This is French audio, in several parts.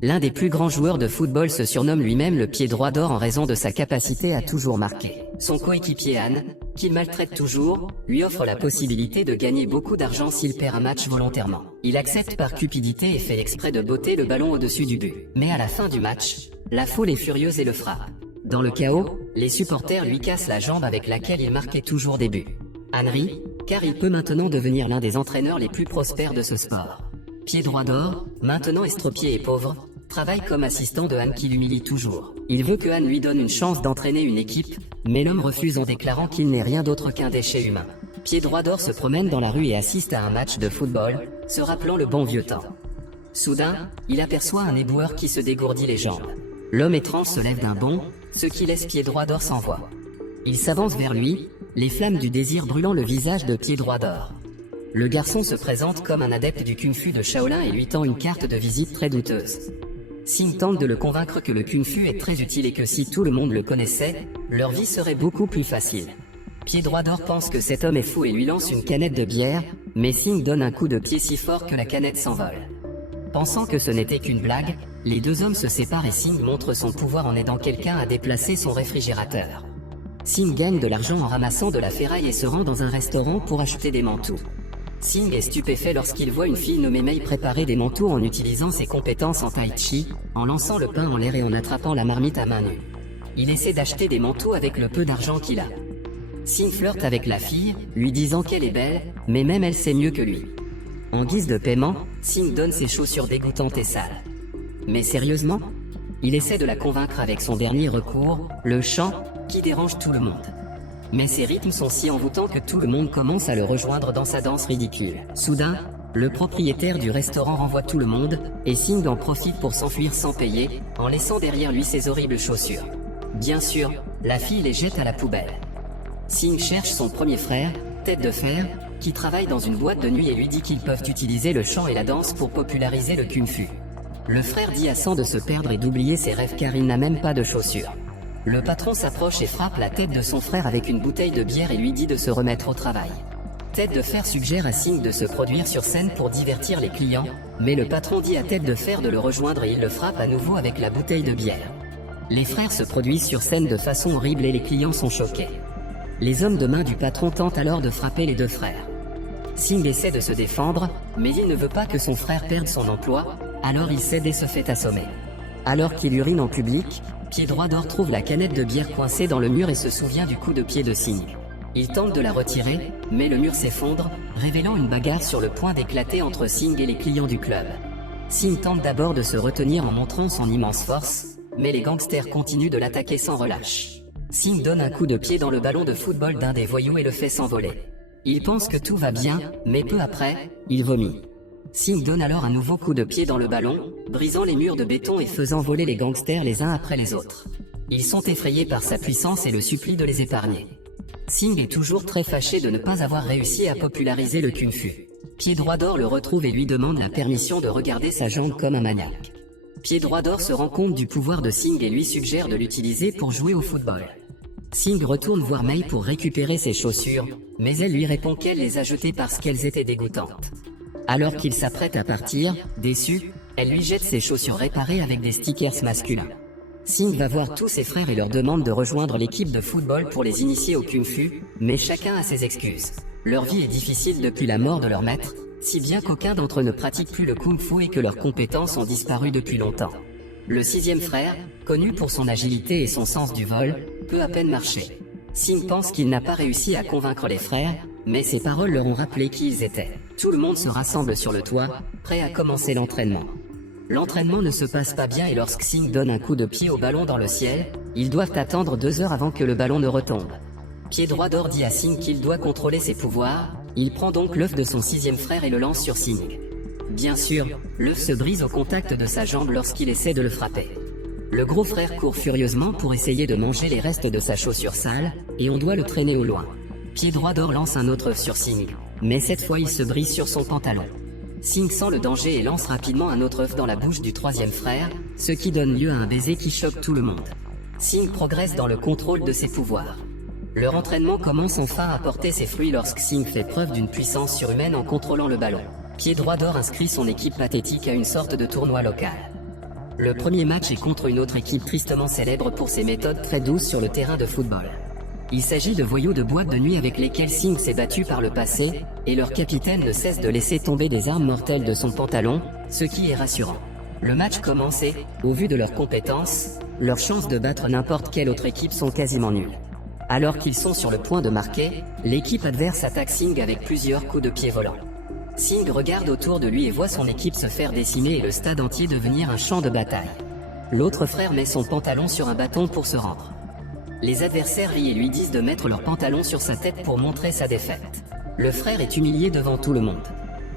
L'un des plus grands joueurs de football se surnomme lui-même le pied droit d'or en raison de sa capacité à toujours marquer. Son coéquipier Han, qu'il maltraite toujours, lui offre la possibilité de gagner beaucoup d'argent s'il perd un match volontairement. Il accepte par cupidité et fait exprès de botter le ballon au-dessus du but. Mais à la fin du match, la foule est furieuse et le frappe. Dans le chaos, les supporters lui cassent la jambe avec laquelle il marquait toujours des buts. Han rit, car il peut maintenant devenir l'un des entraîneurs les plus prospères de ce sport. Pied droit d'or, maintenant estropié et pauvre, travaille comme assistant de Han qui l'humilie toujours. Il veut que Han lui donne une chance d'entraîner une équipe, mais l'homme refuse en déclarant qu'il n'est rien d'autre qu'un déchet humain. Pied droit d'or se promène dans la rue et assiste à un match de football, se rappelant le bon vieux temps. Soudain, il aperçoit un éboueur qui se dégourdit les jambes. L'homme étrange se lève d'un bond, ce qui laisse Pied droit d'or sans voix. Il s'avance vers lui, les flammes du désir brûlant le visage de Pied droit d'or. Le garçon se présente comme un adepte du kung-fu de Shaolin et lui tend une carte de visite très douteuse. Singh tente de le convaincre que le kung-fu est très utile et que si tout le monde le connaissait, leur vie serait beaucoup plus facile. Pied droit d'or pense que cet homme est fou et lui lance une canette de bière, mais Singh donne un coup de pied si fort que la canette s'envole. Pensant que ce n'était qu'une blague, les deux hommes se séparent et Singh montre son pouvoir en aidant quelqu'un à déplacer son réfrigérateur. Singh gagne de l'argent en ramassant de la ferraille et se rend dans un restaurant pour acheter des manteaux. Singh est stupéfait lorsqu'il voit une fille nommée Mei préparer des manteaux en utilisant ses compétences en tai chi, en lançant le pain en l'air et en attrapant la marmite à main nue. Il essaie d'acheter des manteaux avec le peu d'argent qu'il a. Singh flirte avec la fille, lui disant qu'elle est belle, mais même elle sait mieux que lui. En guise de paiement, Singh donne ses chaussures dégoûtantes et sales. Mais sérieusement? Il essaie de la convaincre avec son dernier recours, le chant, qui dérange tout le monde. Mais ses rythmes sont si envoûtants que tout le monde commence à le rejoindre dans sa danse ridicule. Soudain, le propriétaire du restaurant renvoie tout le monde, et Singh en profite pour s'enfuir sans payer, en laissant derrière lui ses horribles chaussures. Bien sûr, la fille les jette à la poubelle. Singh cherche son premier frère, Tête de Fer, qui travaille dans une boîte de nuit et lui dit qu'ils peuvent utiliser le chant et la danse pour populariser le kung-fu. Le frère dit à Sang de se perdre et d'oublier ses rêves car il n'a même pas de chaussures. Le patron s'approche et frappe la tête de son frère avec une bouteille de bière et lui dit de se remettre au travail. Tête de Fer suggère à Singh de se produire sur scène pour divertir les clients, mais le patron dit à Tête de Fer de le rejoindre et il le frappe à nouveau avec la bouteille de bière. Les frères se produisent sur scène de façon horrible et les clients sont choqués. Les hommes de main du patron tentent alors de frapper les deux frères. Singh essaie de se défendre, mais il ne veut pas que son frère perde son emploi, alors il cède et se fait assommer. Alors qu'il urine en public, Pied droit d'or trouve la canette de bière coincée dans le mur et se souvient du coup de pied de Singh. Il tente de la retirer, mais le mur s'effondre, révélant une bagarre sur le point d'éclater entre Singh et les clients du club. Singh tente d'abord de se retenir en montrant son immense force, mais les gangsters continuent de l'attaquer sans relâche. Singh donne un coup de pied dans le ballon de football d'un des voyous et le fait s'envoler. Il pense que tout va bien, mais peu après, il vomit. Singh donne alors un nouveau coup de pied dans le ballon, brisant les murs de béton et faisant voler les gangsters les uns après les autres. Ils sont effrayés par sa puissance et le supplient de les épargner. Singh est toujours très fâché de ne pas avoir réussi à populariser le kung-fu. Pied droit d'or le retrouve et lui demande la permission de regarder sa jambe comme un maniaque. Pied droit d'or se rend compte du pouvoir de Singh et lui suggère de l'utiliser pour jouer au football. Singh retourne voir Mei pour récupérer ses chaussures, mais elle lui répond qu'elle les a jetées parce qu'elles étaient dégoûtantes. Alors qu'il s'apprête à partir, déçu, elle lui jette ses chaussures réparées avec des stickers masculins. Singh va voir tous ses frères et leur demande de rejoindre l'équipe de football pour les initier au kung-fu, mais chacun a ses excuses. Leur vie est difficile depuis la mort de leur maître, si bien qu'aucun d'entre eux ne pratique plus le kung-fu et que leurs compétences ont disparu depuis longtemps. Le sixième frère, connu pour son agilité et son sens du vol, peut à peine marcher. Singh pense qu'il n'a pas réussi à convaincre les frères, mais ses paroles leur ont rappelé qui ils étaient. Tout le monde se rassemble sur le toit, prêt à commencer l'entraînement. L'entraînement ne se passe pas bien et lorsque Singh donne un coup de pied au ballon dans le ciel, ils doivent attendre 2 heures avant que le ballon ne retombe. Pied droit d'or dit à Singh qu'il doit contrôler ses pouvoirs, il prend donc l'œuf de son sixième frère et le lance sur Singh. Bien sûr, l'œuf se brise au contact de sa jambe lorsqu'il essaie de le frapper. Le gros frère court furieusement pour essayer de manger les restes de sa chaussure sale, et on doit le traîner au loin. Pied droit d'or lance un autre œuf sur Singh, mais cette fois il se brise sur son pantalon. Singh sent le danger et lance rapidement un autre œuf dans la bouche du troisième frère, ce qui donne lieu à un baiser qui choque tout le monde. Singh progresse dans le contrôle de ses pouvoirs. Leur entraînement commence enfin à porter ses fruits lorsque Singh fait preuve d'une puissance surhumaine en contrôlant le ballon. Pied droit d'or inscrit son équipe pathétique à une sorte de tournoi local. Le premier match est contre une autre équipe tristement célèbre pour ses méthodes très douces sur le terrain de football. Il s'agit de voyous de boîte de nuit avec lesquels Singh s'est battu par le passé, et leur capitaine ne cesse de laisser tomber des armes mortelles de son pantalon, ce qui est rassurant. Le match commence et, au vu de leurs compétences, leurs chances de battre n'importe quelle autre équipe sont quasiment nulles. Alors qu'ils sont sur le point de marquer, l'équipe adverse attaque Singh avec plusieurs coups de pied volants. Singh regarde autour de lui et voit son équipe se faire décimer et le stade entier devenir un champ de bataille. L'autre frère met son pantalon sur un bâton pour se rendre. Les adversaires rient et lui disent de mettre leur pantalon sur sa tête pour montrer sa défaite. Le frère est humilié devant tout le monde.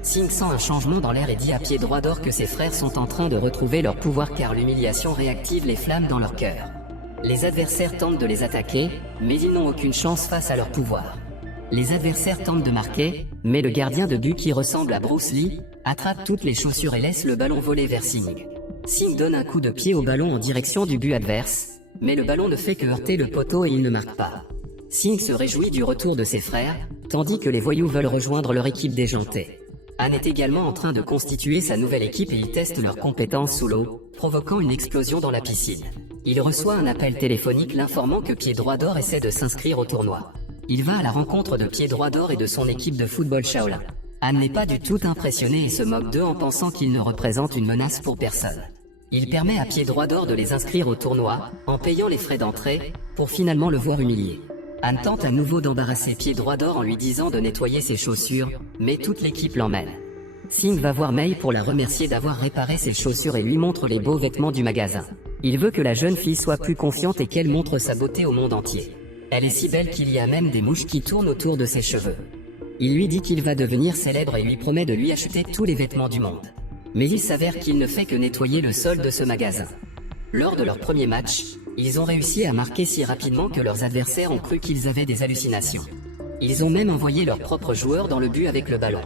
Singh sent un changement dans l'air et dit à pied droit d'or que ses frères sont en train de retrouver leur pouvoir car l'humiliation réactive les flammes dans leur cœur. Les adversaires tentent de les attaquer, mais ils n'ont aucune chance face à leur pouvoir. Les adversaires tentent de marquer, mais le gardien de but qui ressemble à Bruce Lee, attrape toutes les chaussures et laisse le ballon voler vers Singh. Singh donne un coup de pied au ballon en direction du but adverse, mais le ballon ne fait que heurter le poteau et il ne marque pas. Singh se réjouit du retour de ses frères, tandis que les voyous veulent rejoindre leur équipe déjantée. Han est également en train de constituer sa nouvelle équipe et ils testent leurs compétences sous l'eau, provoquant une explosion dans la piscine. Il reçoit un appel téléphonique l'informant que Pied Droit d'Or essaie de s'inscrire au tournoi. Il va à la rencontre de Pied Droit d'Or et de son équipe de football Shaolin. Han n'est pas du tout impressionné et se moque d'eux en pensant qu'ils ne représentent une menace pour personne. Il permet à Pied Droit d'Or de les inscrire au tournoi, en payant les frais d'entrée, pour finalement le voir humilié. Han tente à nouveau d'embarrasser Pied Droit d'Or en lui disant de nettoyer ses chaussures, mais toute l'équipe l'emmène. Singh va voir Mei pour la remercier d'avoir réparé ses chaussures et lui montre les beaux vêtements du magasin. Il veut que la jeune fille soit plus confiante et qu'elle montre sa beauté au monde entier. Elle est si belle qu'il y a même des mouches qui tournent autour de ses cheveux. Il lui dit qu'il va devenir célèbre et lui promet de lui acheter tous les vêtements du monde. Mais il s'avère qu'il ne fait que nettoyer le sol de ce magasin. Lors de leur premier match, ils ont réussi à marquer si rapidement que leurs adversaires ont cru qu'ils avaient des hallucinations. Ils ont même envoyé leurs propres joueurs dans le but avec le ballon.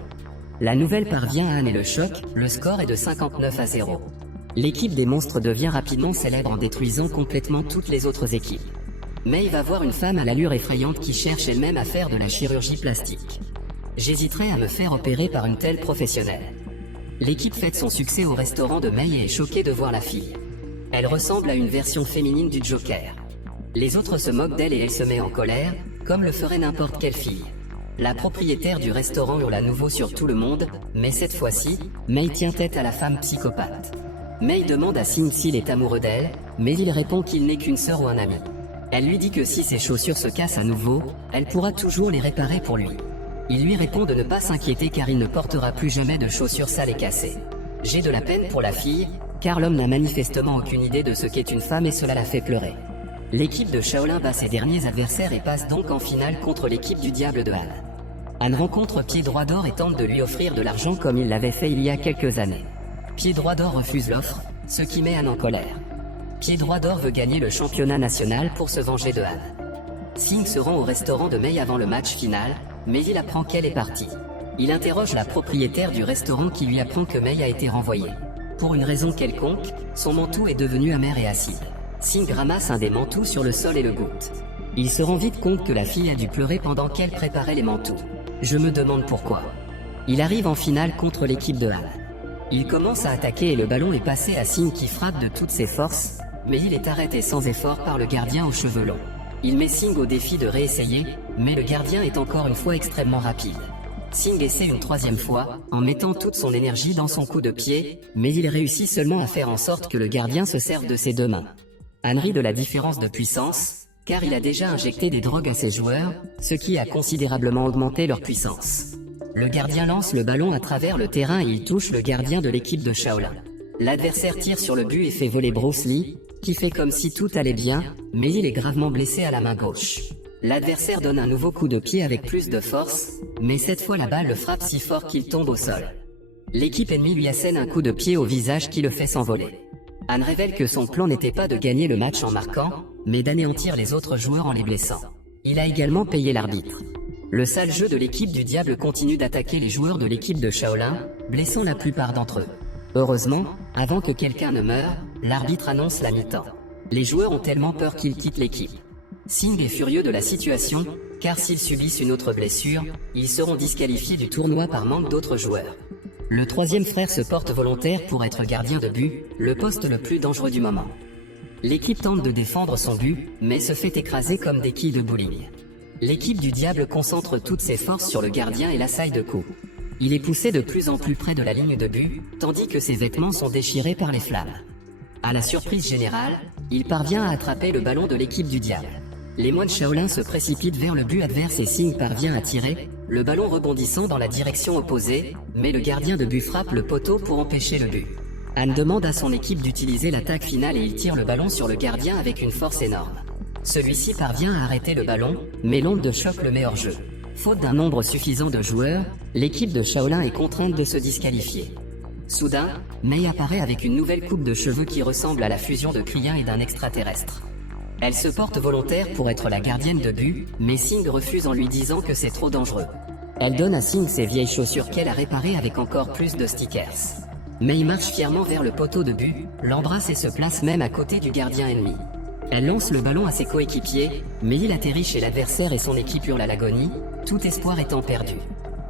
La nouvelle parvient à Han et le choc, le score est de 59-0. L'équipe des monstres devient rapidement célèbre en détruisant complètement toutes les autres équipes. Mei va voir une femme à l'allure effrayante qui cherche elle-même à faire de la chirurgie plastique. J'hésiterais à me faire opérer par une telle professionnelle. L'équipe fête son succès au restaurant de Mei et est choquée de voir la fille. Elle ressemble à une version féminine du Joker. Les autres se moquent d'elle et elle se met en colère, comme le ferait n'importe quelle fille. La propriétaire du restaurant hurle à nouveau sur tout le monde, mais cette fois-ci, Mei tient tête à la femme psychopathe. Mei demande à Singh s'il est amoureux d'elle, mais il répond qu'il n'est qu'une sœur ou un ami. Elle lui dit que si ses chaussures se cassent à nouveau, elle pourra toujours les réparer pour lui. Il lui répond de ne pas s'inquiéter car il ne portera plus jamais de chaussures sales et cassées. J'ai de la peine pour la fille, car l'homme n'a manifestement aucune idée de ce qu'est une femme et cela la fait pleurer. L'équipe de Shaolin bat ses derniers adversaires et passe donc en finale contre l'équipe du Diable de Han. Han rencontre Pied Droit d'Or et tente de lui offrir de l'argent comme il l'avait fait il y a quelques années. Pied Droit d'Or refuse l'offre, ce qui met Han en colère. Pied Droit d'Or veut gagner le championnat national pour se venger de Han. Singh se rend au restaurant de Mei avant le match final, mais il apprend qu'elle est partie. Il interroge la propriétaire du restaurant qui lui apprend que Mei a été renvoyée. Pour une raison quelconque, son manteau est devenu amer et acide. Singh ramasse un des mantous sur le sol et le goûte. Il se rend vite compte que la fille a dû pleurer pendant qu'elle préparait les mantous. Je me demande pourquoi. Il arrive en finale contre l'équipe de Han. Il commence à attaquer et le ballon est passé à Singh qui frappe de toutes ses forces, mais il est arrêté sans effort par le gardien aux cheveux longs. Il met Singh au défi de réessayer, mais le gardien est encore une fois extrêmement rapide. Singh essaie une troisième fois, en mettant toute son énergie dans son coup de pied, mais il réussit seulement à faire en sorte que le gardien se serve de ses deux mains. Han rit de la différence de puissance, car il a déjà injecté des drogues à ses joueurs, ce qui a considérablement augmenté leur puissance. Le gardien lance le ballon à travers le terrain et il touche le gardien de l'équipe de Shaolin. L'adversaire tire sur le but et fait voler Bruce Lee, qui fait comme si tout allait bien, mais il est gravement blessé à la main gauche. L'adversaire donne un nouveau coup de pied avec plus de force, mais cette fois la balle le frappe si fort qu'il tombe au sol. L'équipe ennemie lui assène un coup de pied au visage qui le fait s'envoler. Han révèle que son plan n'était pas de gagner le match en marquant, mais d'anéantir les autres joueurs en les blessant. Il a également payé l'arbitre. Le sale jeu de l'équipe du Diable continue d'attaquer les joueurs de l'équipe de Shaolin, blessant la plupart d'entre eux. Heureusement, avant que quelqu'un ne meure, l'arbitre annonce la mi-temps. Les joueurs ont tellement peur qu'ils quittent l'équipe. Singh est furieux de la situation, car s'ils subissent une autre blessure, ils seront disqualifiés du tournoi par manque d'autres joueurs. Le troisième frère se porte volontaire pour être gardien de but, le poste le plus dangereux du moment. L'équipe tente de défendre son but, mais se fait écraser comme des quilles de bowling. L'équipe du diable concentre toutes ses forces sur le gardien et l'assaille de coups. Il est poussé de plus en plus près de la ligne de but, tandis que ses vêtements sont déchirés par les flammes. À la surprise générale, il parvient à attraper le ballon de l'équipe du diable. Les moines Shaolin se précipitent vers le but adverse et Singh parvient à tirer, le ballon rebondissant dans la direction opposée, mais le gardien de but frappe le poteau pour empêcher le but. Han demande à son équipe d'utiliser l'attaque finale et il tire le ballon sur le gardien avec une force énorme. Celui-ci parvient à arrêter le ballon, mais l'onde de choc le met hors jeu. Faute d'un nombre suffisant de joueurs, l'équipe de Shaolin est contrainte de se disqualifier. Soudain, Mei apparaît avec une nouvelle coupe de cheveux qui ressemble à la fusion de Krillin et d'un extraterrestre. Elle se porte volontaire pour être la gardienne de but, mais Singh refuse en lui disant que c'est trop dangereux. Elle donne à Singh ses vieilles chaussures qu'elle a réparées avec encore plus de stickers. Mei marche fièrement vers le poteau de but, l'embrasse et se place même à côté du gardien ennemi. Elle lance le ballon à ses coéquipiers, mais il atterrit chez l'adversaire et son équipe hurle à l'agonie, tout espoir étant perdu.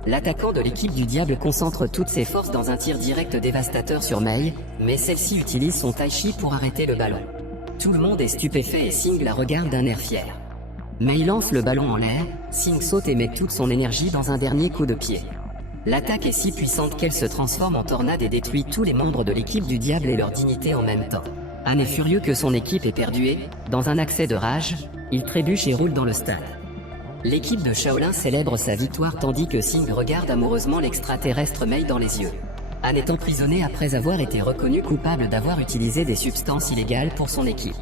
L'attaquant de l'équipe du diable concentre toutes ses forces dans un tir direct dévastateur sur Mei, mais celle-ci utilise son tai chi pour arrêter le ballon. Tout le monde est stupéfait et Singh la regarde d'un air fier. Mei lance le ballon en l'air, Singh saute et met toute son énergie dans un dernier coup de pied. L'attaque est si puissante qu'elle se transforme en tornade et détruit tous les membres de l'équipe du diable et leur dignité en même temps. Han est furieux que son équipe ait perdu et, dans un accès de rage, il trébuche et roule dans le stade. L'équipe de Shaolin célèbre sa victoire tandis que Singh regarde amoureusement l'extraterrestre Mei dans les yeux. Han est emprisonné après avoir été reconnu coupable d'avoir utilisé des substances illégales pour son équipe.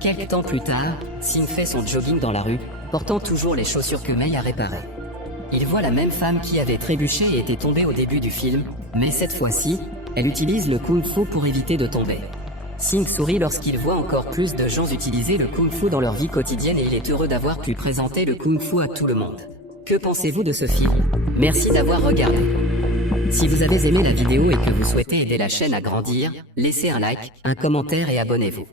Quelque temps plus tard, Singh fait son jogging dans la rue, portant toujours les chaussures que Mei a réparées. Il voit la même femme qui avait trébuché et était tombée au début du film, mais cette fois-ci, elle utilise le kung-fu pour éviter de tomber. Singh sourit lorsqu'il voit encore plus de gens utiliser le kung-fu dans leur vie quotidienne et il est heureux d'avoir pu présenter le kung-fu à tout le monde. Que pensez-vous de ce film? Merci d'avoir regardé. Si vous avez aimé la vidéo et que vous souhaitez aider la chaîne à grandir, laissez un like, un commentaire et abonnez-vous.